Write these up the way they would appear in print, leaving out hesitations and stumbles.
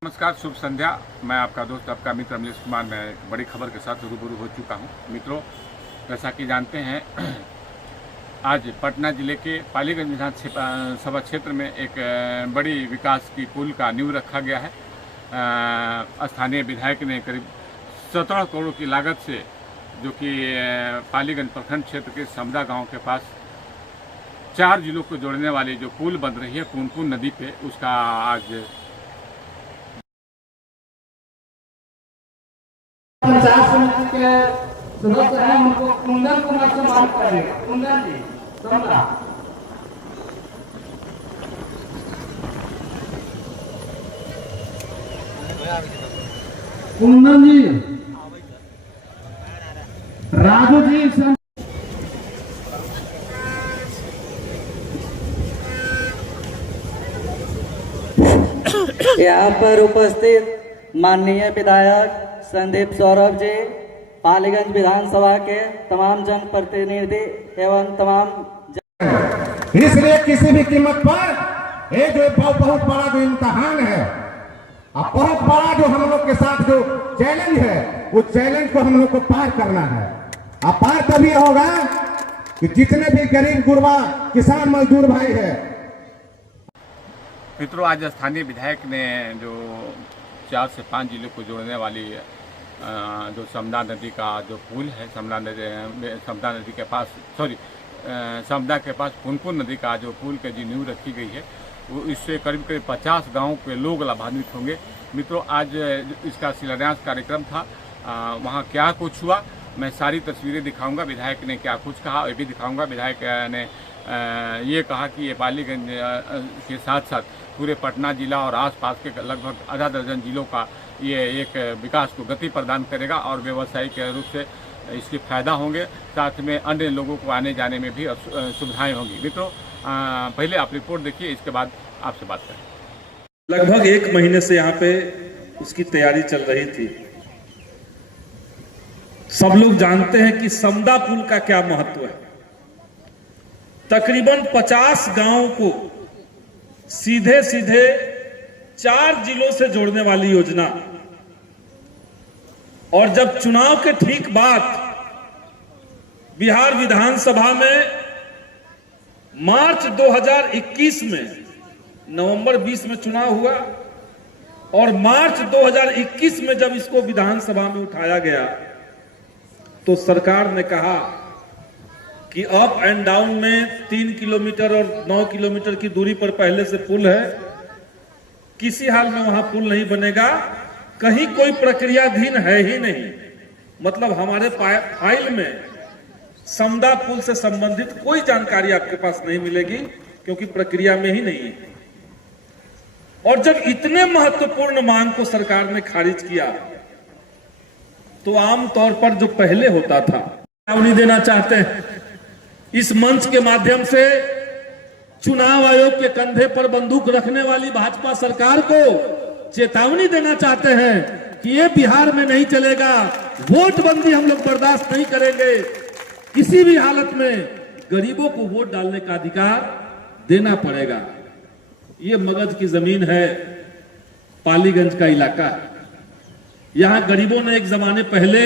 नमस्कार, शुभ संध्या। मैं आपका दोस्त, आपका मित्र अमलेश कुमार। मैं एक बड़ी खबर के साथ रूबरू हो चुका हूं। मित्रों, जैसा कि जानते हैं, आज पटना जिले के पालीगंज विधानसभा क्षेत्र में एक बड़ी विकास की पुल का नींव रखा गया है। स्थानीय विधायक ने करीब 17 करोड़ की लागत से, जो कि पालीगंज प्रखंड क्षेत्र के समदा गांव के पास 4 जिलों को जोड़ने वाली जो पुल बन रही है पुनपुन नदी पे, उसका आज पंचायत समिति के सदस्य हैं, उनको कुंदन कुमार से बात करेंगे। कुंदन जी, समझा। कुंदन जी, राजू जी, यहाँ पर उपस्थित माननीय विधायक संदीप सौरभ जी, पालीगंज विधानसभा के तमाम जनप्रतिनिधि एवं तमाम इसलिए किसी भी कीमत पर ये जो बहुत बड़ा जो इम्तिहान है और बहुत बड़ा जो हम लोग के साथ जो चैलेंज है, उस चैलेंज को हम लोग को पार करना है। और पार तभी होगा कि जितने भी गरीब गुरबा किसान मजदूर भाई है। मित्रों, आज स्थानीय विधायक ने जो 4 से 5 जिलों को जोड़ने वाली जो समदा नदी का जो पुल है, समदा नदी के पास समदा के पास पुनपुन नदी का जो पुल की नींव रखी गई है, वो इससे करीब 50 गांव के लोग लाभान्वित होंगे। मित्रों, आज इसका शिलान्यास कार्यक्रम था। वहाँ क्या कुछ हुआ, मैं सारी तस्वीरें दिखाऊंगा। विधायक ने क्या कुछ कहा ये भी दिखाऊंगा। विधायक ने ये कहा कि ये पालीगंज के साथ साथ पूरे पटना जिला और आसपास के लगभग आधा दर्जन जिलों का ये एक विकास को गति प्रदान करेगा और व्यावसायिक रूप से इसके फायदा होंगे। साथ में अन्य लोगों को आने जाने में भी सुविधाएं होंगी। मित्रों, पहले आप रिपोर्ट देखिए, इसके बाद आपसे बात करें। लगभग 1 महीने से यहाँ पे उसकी तैयारी चल रही थी। सब लोग जानते हैं कि समदा पुल का क्या महत्व है। तकरीबन 50 गांवों को सीधे 4 जिलों से जोड़ने वाली योजना, और जब चुनाव के ठीक बाद बिहार विधानसभा में मार्च 2021 में, नवंबर 20 में चुनाव हुआ और मार्च 2021 में जब इसको विधानसभा में उठाया गया तो सरकार ने कहा कि अप एंड डाउन में 3 किलोमीटर और 9 किलोमीटर की दूरी पर पहले से पुल है, किसी हाल में वहां पुल नहीं बनेगा, कहीं कोई प्रक्रियाधीन है ही नहीं। मतलब हमारे फाइल में समदा पुल से संबंधित कोई जानकारी आपके पास नहीं मिलेगी, क्योंकि प्रक्रिया में ही नहीं है। और जब इतने महत्वपूर्ण मांग को सरकार ने खारिज किया तो आमतौर पर जो पहले होता था, चेतावनी देना चाहते हैं इस मंच के माध्यम से चुनाव आयोग के कंधे पर बंदूक रखने वाली भाजपा सरकार को चेतावनी देना चाहते हैं कि ये बिहार में नहीं चलेगा। वोटबंदी हम लोग बर्दाश्त नहीं करेंगे। किसी भी हालत में गरीबों को वोट डालने का अधिकार देना पड़ेगा। ये मगध की जमीन है, पालीगंज का इलाका है। यहां गरीबों ने एक जमाने पहले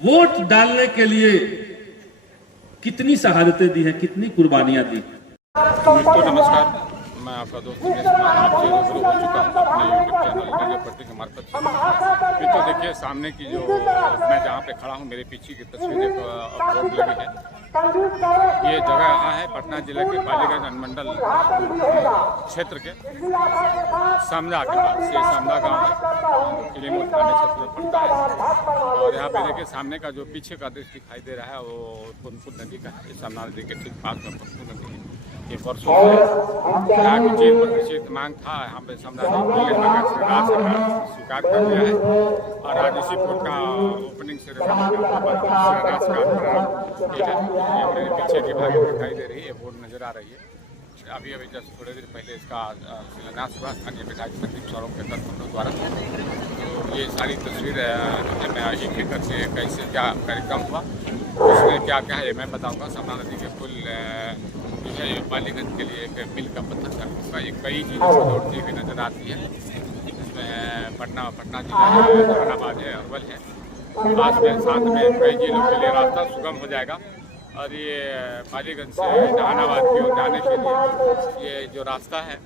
वोट डालने के लिए कितनी शहादतें दी हैं, कितनी कुर्बानियां दी। तो नमस्कार, मैं आपका दोस्त आपसे रूबरू हो चुका हूँ अपने यूट्यूब चैनल रेडियो पट्टी के मार्फत से। तो देखिए, सामने की जो मैं जहाँ पे खड़ा हूँ, मेरे पीछे की तस्वीर एक बोर्ड लगी है। ये जगह यहाँ है पटना जिले के पालीगंज अनुमंडल क्षेत्र के समदा के पास। ये समदा गांव है, किलीमोर थाने क्षेत्र में पड़ता है। और यहाँ पे देखिए, सामने का जो पीछे का दृश्य दिखाई दे रहा है वो पुनपुन नदी का है। समदा नदी के ठीक पास में पुनपुन नदी है। ये वर्षों से यहाँ की चीज प्रतिष्ठित मांग था। यहाँ पे समदा नदी सरकार स्वीकार कर दिया है और आज इसी पुल का ओपनिंग सेरेमनी ये मेरे पीछे की भाग दिखाई दे रही है, बोर्ड नजर आ रही है। अभी जस्ट थोड़ी देर पहले इसका शिलान्यास हुआ स्थानीय विधायक संदीप सौरभ के द्वारा। तो ये सारी तस्वीर मैं एक एक करके कैसे क्या कार्यक्रम हुआ, उसमें क्या क्या है मैं बताऊंगा। समदा नदी के पुल है ये पालीगंज के लिए एक मिल का पत्थर साबित होगा। ये कई जिलों को जोड़ती हुई नजर आती है। इसमें पटना जिला है, जहानाबाद है, अरवल है, पास में साथ में कई जिलों के लिए रास्ता सुगम हो जाएगा। और ये पालीगंज से जहानाबाद की ओर जाने के लिए ये जो रास्ता है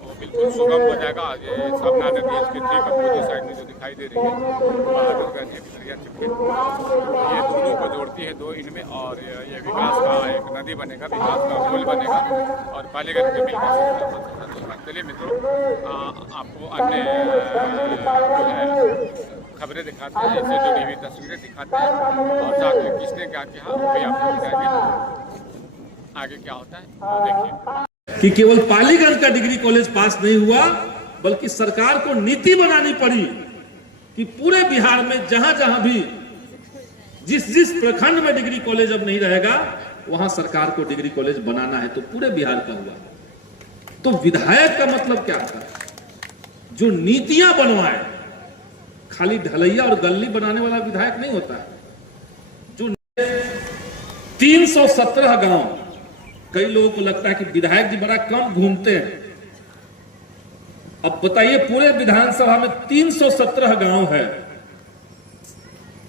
वो बिल्कुल सुगम हो जाएगा। ये सामना नदी इसके ठीक अपोजिट साइड में जो दिखाई दे रही है बहादुरगंज है, बिलरिया चिपके, ये दोनों को जोड़ती है दो इनमें। और ये विकास का एक नदी बनेगा, विकास का पुल बनेगा और पालीगंज के मिल का। चलिए मित्रों, आपको अन्य जो है खबरें दिखाते हैं, इससे जुड़ी हुई तस्वीरें दिखाते हैं और साथ में किसने क्या किया वो भी आपको दिखाएंगे। आगे क्या होता है देखिए कि केवल पालीगंज का डिग्री कॉलेज पास नहीं हुआ, बल्कि सरकार को नीति बनानी पड़ी कि पूरे बिहार में जहां जहां भी जिस प्रखंड में डिग्री कॉलेज अब नहीं रहेगा वहां सरकार को डिग्री कॉलेज बनाना है। तो पूरे बिहार का हुआ। तो विधायक का मतलब क्या होता है? जो नीतियां बनवाए, खाली ढलैया और गली बनाने वाला विधायक नहीं होता है। जो 317 गांव, कई लोगों को लगता है कि विधायक जी बड़ा कम घूमते हैं। अब बताइए, पूरे विधानसभा में 317 गांव है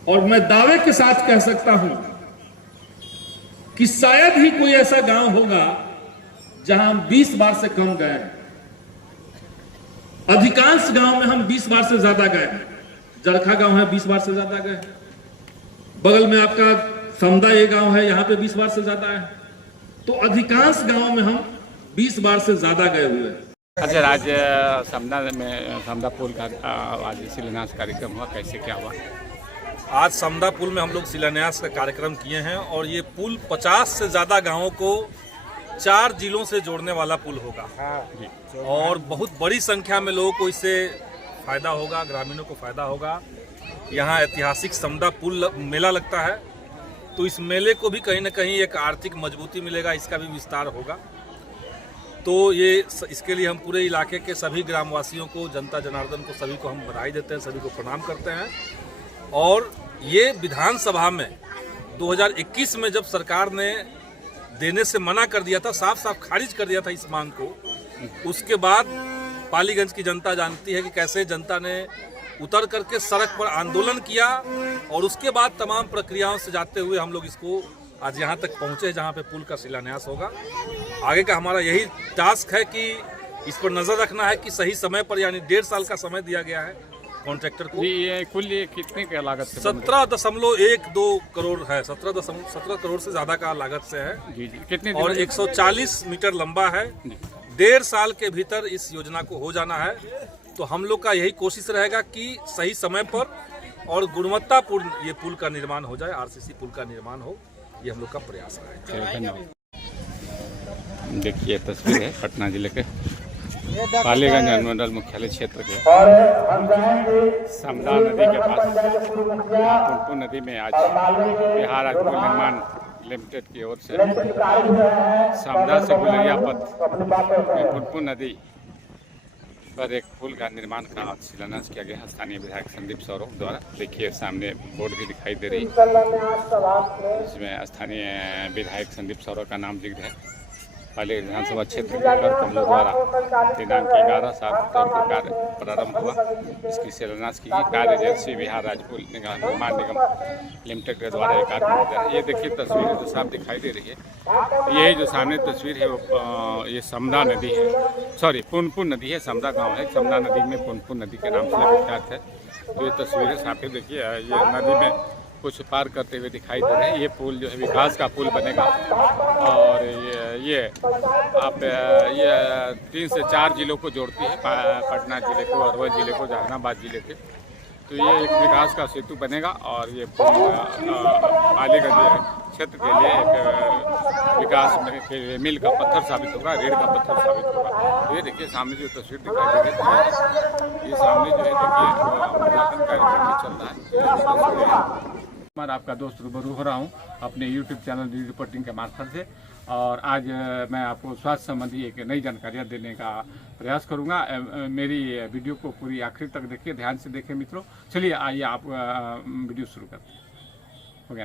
और मैं दावे के साथ कह सकता हूं कि शायद ही कोई ऐसा गांव होगा जहां हम 20 बार से कम गए हैं। अधिकांश गांव में हम 20 बार से ज्यादा गए हैं। जरखा गांव है, 20 बार से ज्यादा गए। बगल में आपका समदा ये गांव है, यहां पे 20 बार से ज्यादा है। तो अधिकांश गांव में हम 20 बार से ज्यादा गए हुए हैं। अच्छा, आज समदा पुल का आज शिलान्यास कार्यक्रम हुआ, कैसे क्या हुआ? आज समदा पुल में हम लोग शिलान्यास का कार्यक्रम किए हैं और ये पुल 50 से ज़्यादा गांवों को 4 जिलों से जोड़ने वाला पुल होगा और बहुत बड़ी संख्या में लोगों को इससे फायदा होगा, ग्रामीणों को फायदा होगा। यहाँ ऐतिहासिक समदा पुल मेला लगता है, तो इस मेले को भी कहीं ना कहीं एक आर्थिक मजबूती मिलेगा, इसका भी विस्तार होगा। तो ये इसके लिए हम पूरे इलाके के सभी ग्रामवासियों को, जनता जनार्दन को, सभी को हम बधाई देते हैं, सभी को प्रणाम करते हैं। और ये विधानसभा में 2021 में जब सरकार ने देने से मना कर दिया था, साफ साफ खारिज कर दिया था इस मांग को, उसके बाद पालीगंज की जनता जानती है कि कैसे जनता ने उतर करके सड़क पर आंदोलन किया और उसके बाद तमाम प्रक्रियाओं से जाते हुए हम लोग इसको आज यहाँ तक पहुँचे जहाँ पे पुल का शिलान्यास होगा। आगे का हमारा यही टास्क है कि इस पर नज़र रखना है कि सही समय पर, यानी 1.5 साल का समय दिया गया है कॉन्ट्रैक्टर को। ये कुल कितने की लागत से? 17.12 करोड़ है, 17 करोड़ से ज़्यादा का लागत से है जी। कितने और 140 मीटर लंबा है। 1.5 साल के भीतर इस योजना को हो जाना है। तो हम लोग का यही कोशिश रहेगा कि सही समय पर और गुणवत्तापूर्ण ये पुल का निर्माण हो जाए, आरसीसी पुल का निर्माण हो, ये हम लोग का प्रयास रहेगा। धन्यवाद। देखिए तस्वीर है पटना जिले के पालीगंज अनुमंडल मुख्यालय क्षेत्र के समदा नदी के पास पुनपुन नदी में आज बिहार राज्य पुल निर्माण लिमिटेड की ओर से समदा से गुलरिया पथ में पुनपुन नदी पर एक पुल का निर्माण का शिलान्यास किया गया। स्थानीय विधायक संदीप सौरभ द्वारा। देखिए सामने बोर्ड भी दिखाई दे रही है, इसमें स्थानीय विधायक संदीप सौरभ का नाम जिक्र है। पालीगंज विधानसभा क्षेत्र के नगर कमलों द्वारा दिनांक 11/7 को कार्य प्रारंभ हुआ। इसकी शिलान्यास की कार्य एजेंसी बिहार राज्य पुल निर्माण निगम लिमिटेड के द्वारा ये कार्य किया गया। ये देखिए तस्वीर जो साफ दिखाई दे रही है, यही जो सामने तस्वीर है वो ये समदा नदी है, सॉरी पुनपुन नदी है। समदा गाँव है, समदा नदी में पुनपुन नदी के नाम से विख्यात है। तो ये तस्वीरें साफ देखिए, ये नदी में कुछ पार करते हुए दिखाई दे रहे हैं। ये पुल जो है विकास का पुल बनेगा और ये आप ये 3 से 4 जिलों को जोड़ती है, पटना जिले को, अरवल जिले को, जहानाबाद जिले के। तो ये एक विकास का सेतु बनेगा और ये पालीगंज क्षेत्र के लिए एक विकास के मिल का पत्थर साबित होगा, रीढ़ का पत्थर साबित होगा। ये देखिए सामने जो तस्वीर दिखाई दे रही है, ये सामने जो है देखिए उद्घाटन कार्यक्रम चल रहा है। आपका दोस्त रूबरू हो रहा हूँ अपने YouTube चैनल रिपोर्टिंग के मार्फत से। और आज मैं आपको स्वास्थ्य संबंधी एक नई जानकारियाँ देने का प्रयास करूँगा। मेरी वीडियो को पूरी आखिर तक देखिए, ध्यान से देखें मित्रों। चलिए आइए आप वीडियो शुरू करते हैं।